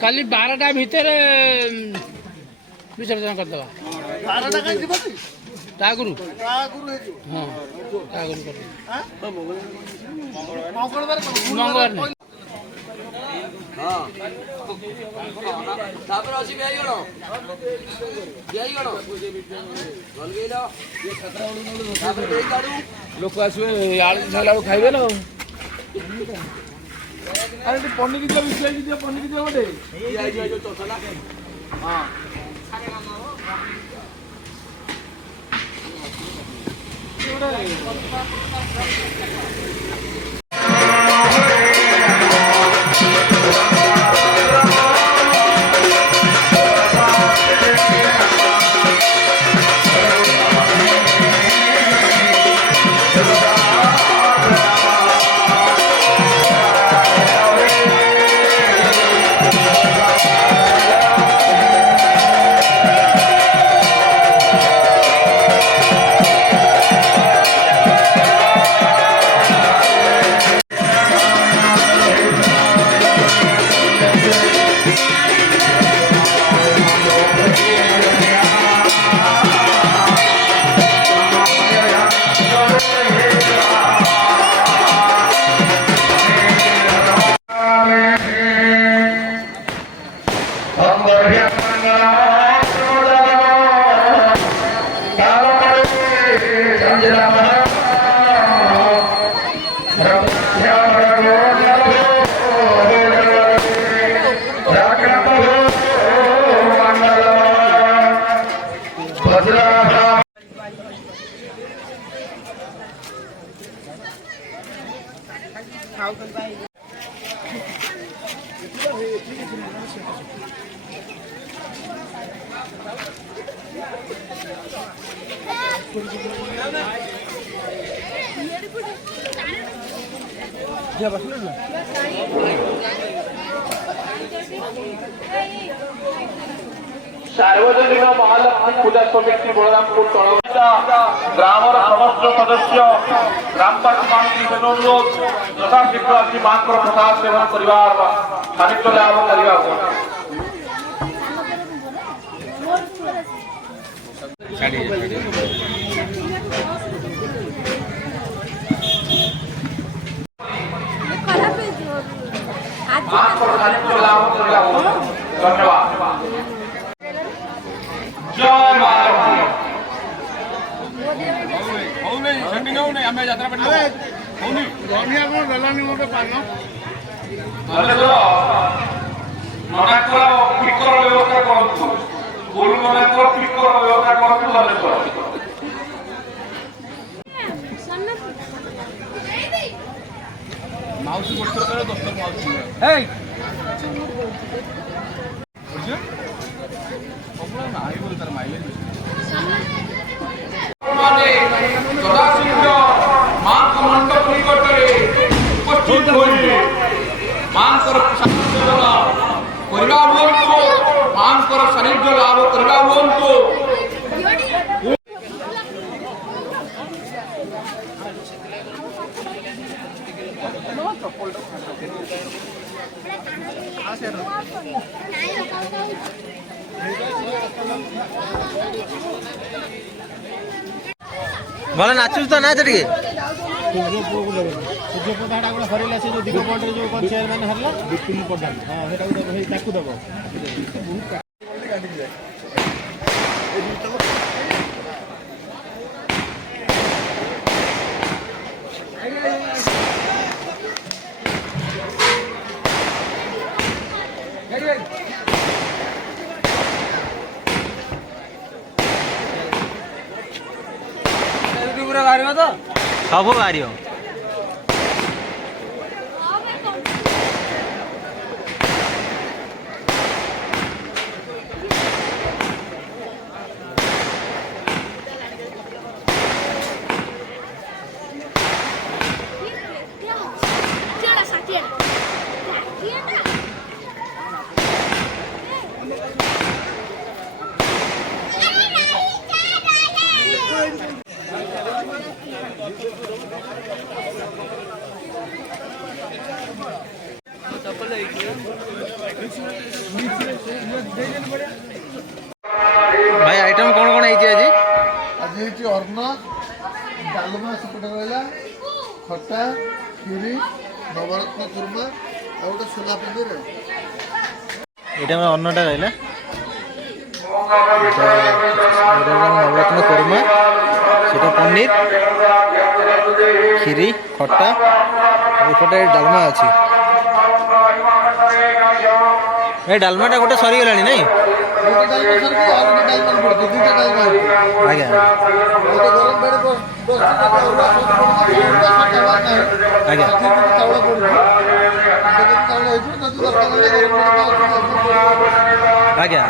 काली 12टा भितर विसर्जन करदे 12टा कहीं जीवती तागुरु हां तागुरु कर मंगलवार हां तापर अछि बेई गण गल गेलो ये खतरा उडू तापर बेई काडू लोक आसवे आळू छाला खाइबे ना अरे पनीर दियो विश्लेष दियो पनीर दियो गोटे ये आई जो चोसला हां सार्वजनिक महालक्ष्मी पूजा समिति बलरामपुर तलगार ग्रामर समस्त सदस्य ग्रामवासी अनुरोध यथाशीघ्र आसी मां प्रसाद सेवन कर सानिध्य लाभ करने धन्यवाद। जय महाराज सेटिंग हो नहीं हमें यात्रा पड़े हो नहीं धनिया को गलानी मोटे पानो भले तो मना को फिकर व्यवस्था करतु गुरु मना को फिकर व्यवस्था करतु भले तो माउसी गोत्र करे दोस्तर माउसी हे बुझियो अपना नाही बोल तर माइलेज माने सदाशिव मां का मंडप निकटरे उपस्थित होई मां कर सानिध्य करबा बोलतो मां कर सानिध्य लाभ करबा बोलतो भले नाचुस तो नाच रे सूर्य प्रधान गुड़ा हरला से जो दिग पॉइंट जो कोन चेयरमैन हरला विपिन प्रधान हां हेटा को हे ताकू दबो सब बाहर भाई आइटम कौन कौन है आज आज अर्ण डालमा सेपटे रहा खटा खीरी नवरत्न कुर्मा आ गोटे सोला पनीर এটা আমার অন্যটা রইলা নবরত্ন কোরমা সেটা পনির খিরি খট্টা এপটে ডালমা আছে এই ডালমাটা গোটে সরিগলানি নাই আজ্ঞা আজ্ঞা ଆଜ୍ଞା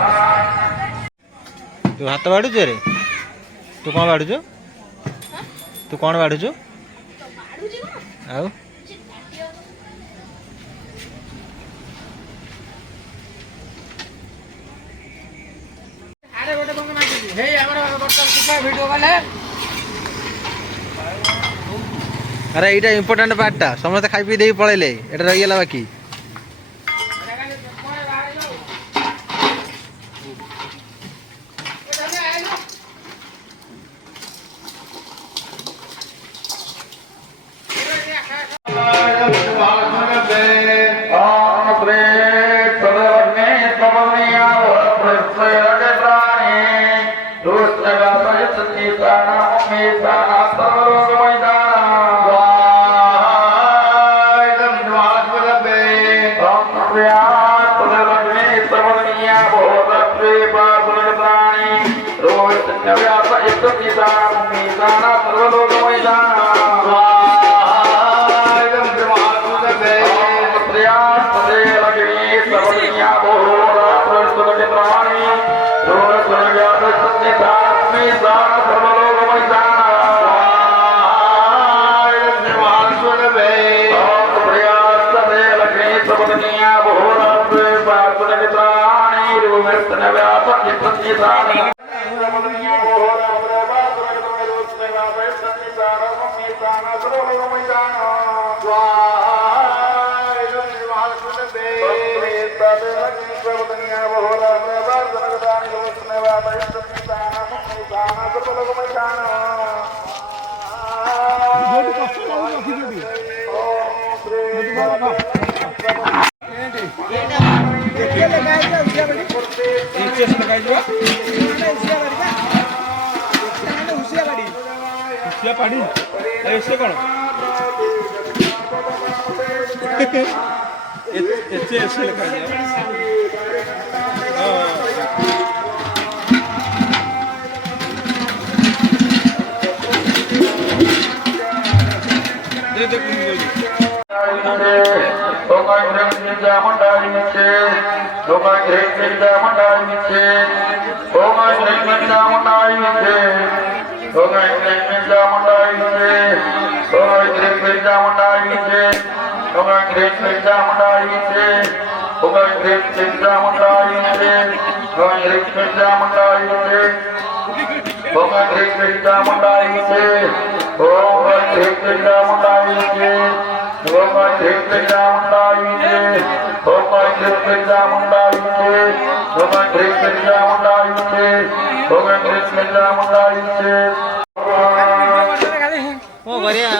ତୁ ହାତ ବାଢୁଛୁ ରେ ତୁ କ'ଣ ବାଢୁଛୁ ତୁ କ'ଣ ବାଢୁଛୁ ଆଉ ଆରେ ଏଇଟା ଇମ୍ପୋର୍ଟାଣ୍ଟ ପାର୍ଟଟା ସମସ୍ତେ ଖାଇ ପିଇ ଦେଇକି ପଳେଇଲେ ଏଇଟା ରହିଗଲା ବାକି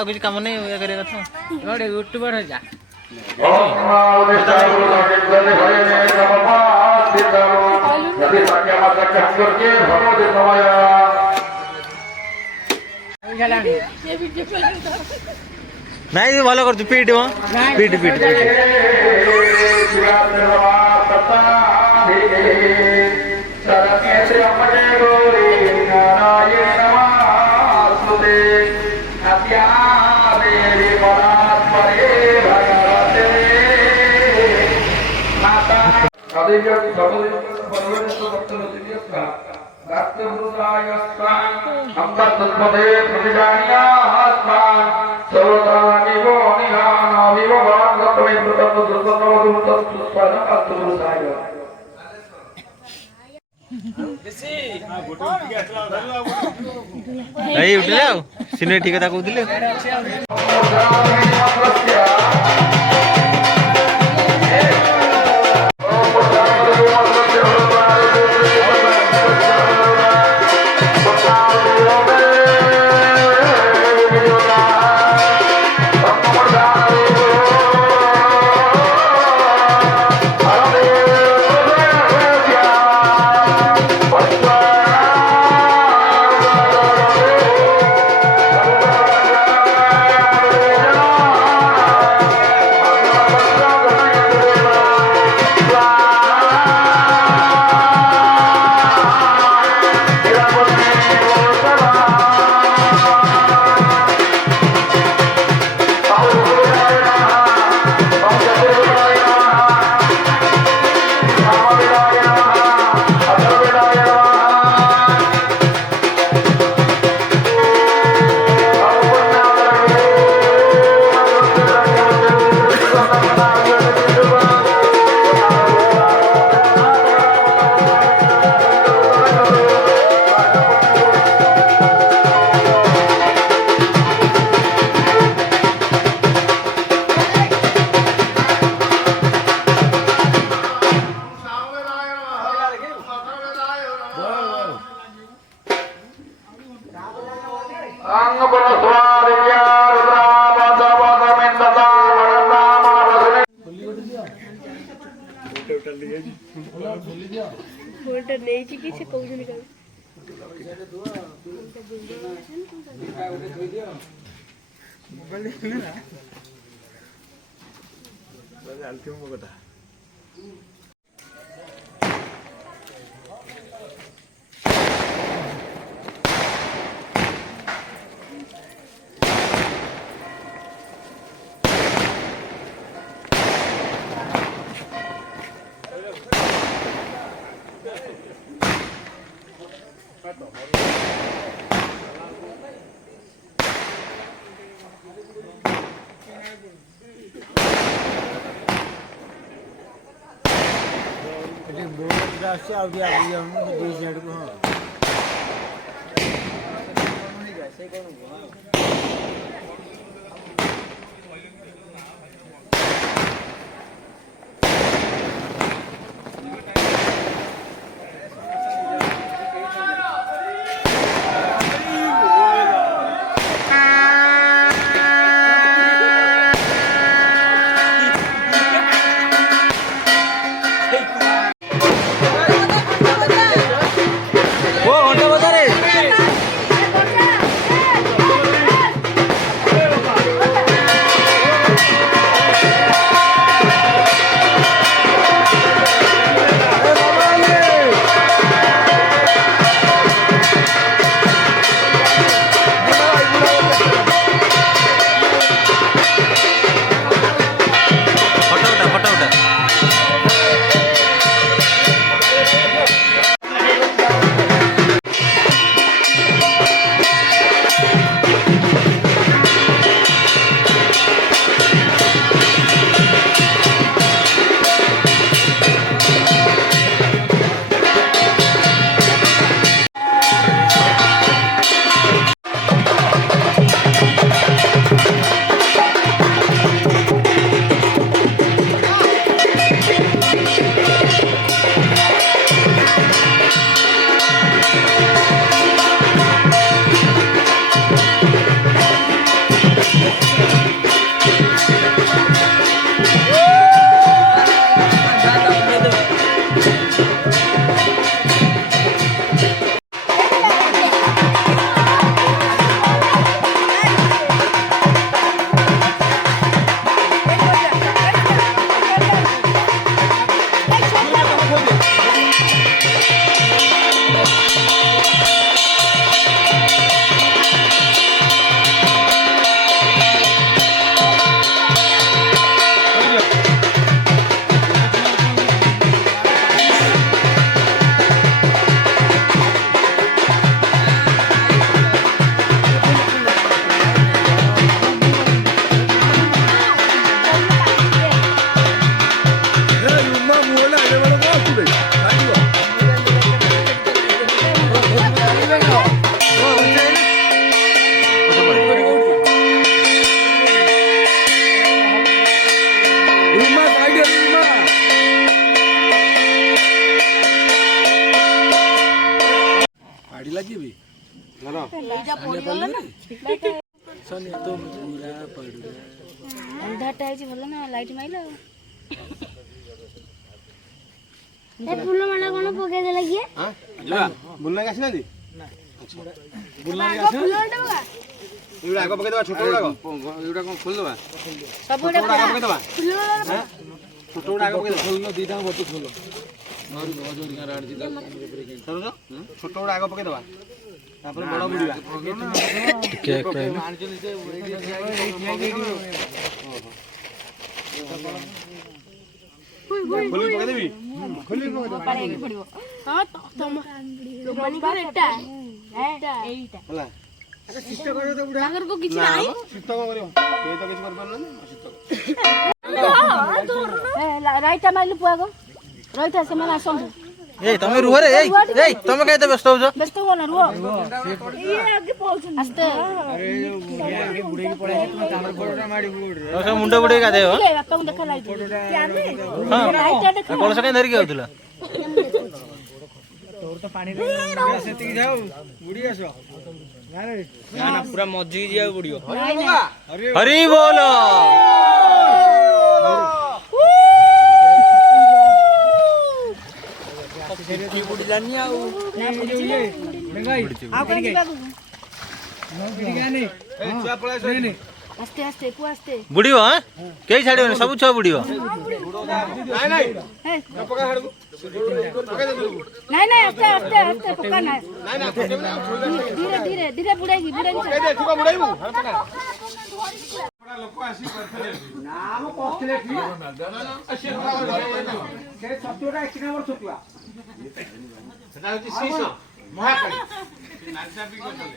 कुछ काम नहीं हुआ करे कथा यूट्यूबर है जा नहीं भल कर पीट पीट पीट सिने ठीक है कहते ଫୋନଟା ନେଇଛି କି ସେ କହୁଛନ୍ତି କାଳେ ଜାଣିଥିବ ମୋ କଥା। ଆସୁଛି ଆଉ ଟିକେ ଆଗକୁ ଯାଉନି ଦୁଇ ସାଇଡକୁ। ହଁ ଅନ୍ଧାରଟା ହେଇଛି ଭଲ ନା ଲାଇଟ୍ ମାଇଲା ଫୁଲ ମାଳ କଣ ପକେଇଦେଲା କିଏ ବୁଲାକି ଆସିନାହାନ୍ତି? ଆଗ ପକେଇଦବା ଛୋଟ ଗୁଡାକ ଏଗୁଡା କଣ ଖୋଲିଦବା ସବୁ ଆଗ ପକେଇଦବା ଛୋଟ ଗୁଡ଼ା ଆଗ ପକେଇଦବା। ଖୋଲ ଦିଟା ବତୁ ଖୋଲ ଛୋଟ ଗୁଡ଼ା ଆଗ ପକେଇଦବା ତାପରେ ବଡ଼ ବୁଡ଼ିବା। ପକେଇଦେବି ହେଲା ଶୀତ କରିବ ତ ବୁଢ଼ା କିଛି ନାହିଁ ଶୀତ କଣ କରିବ କେହି ତ କିଛି କରିପାରିବନି ରାଇଟା ମାଇଲୁ ପୁଅ ଆଗ ରହିଥା ସେମାନେ ଆସନ୍ତୁ এই তুমি রুহ রে এই এই তুমি কাইতে ব্যস্ত হউছো ব্যস্ত হো না রুহ ইয়ে আগে পৌঁছুন আস্তে আরে আগে বুড়ে কি পড়ে তুমি কামর পড়টা মারি বুড় রে তো মুন্ডা বুড়ে গাদে हो বাপাଙ୍କୁ ଦେଖା ଲାଇଟ୍ हां ଲାଇଟ୍ ଦେଖା କଳସ କାଇଁ ଧରିକି ଆଉଥିଲା ତୋର ତ ପାଣି ରେ ସେତିକି ଯାଉ ବୁଡି ଆସ ପୁରା ମଜିକି ଯିବାକୁ ପଡିବ। ନାଇଁ ନାଇଁ ହରି ବୋଲ। ବୁଡ଼ିଲାନି ଆଉ ଆଉ କଣ ଯିବାକୁ ଆସ୍ତେ ଆସ୍ତେ ପୁଅ ଆସ୍ତେ ବୁଡ଼ିବ କେହି ଛାଡ଼ିବନି ସବୁ ଛୁଆ ବୁଡ଼ିବ। ନାଇଁ ନାଇଁ ଆସ୍ତେ ଆସ୍ତେ ଆସ୍ତେ ପକା ନା ଧୀରେ ଧୀରେ ଧୀରେ ବୁଡ଼େଇକି ଲୋକ ଆସି କରିଥିଲେ ସେଟା ହଉଛି ଶୀଷ ମହାକାଳୀ ନାଚା ବି କରିଥିଲେ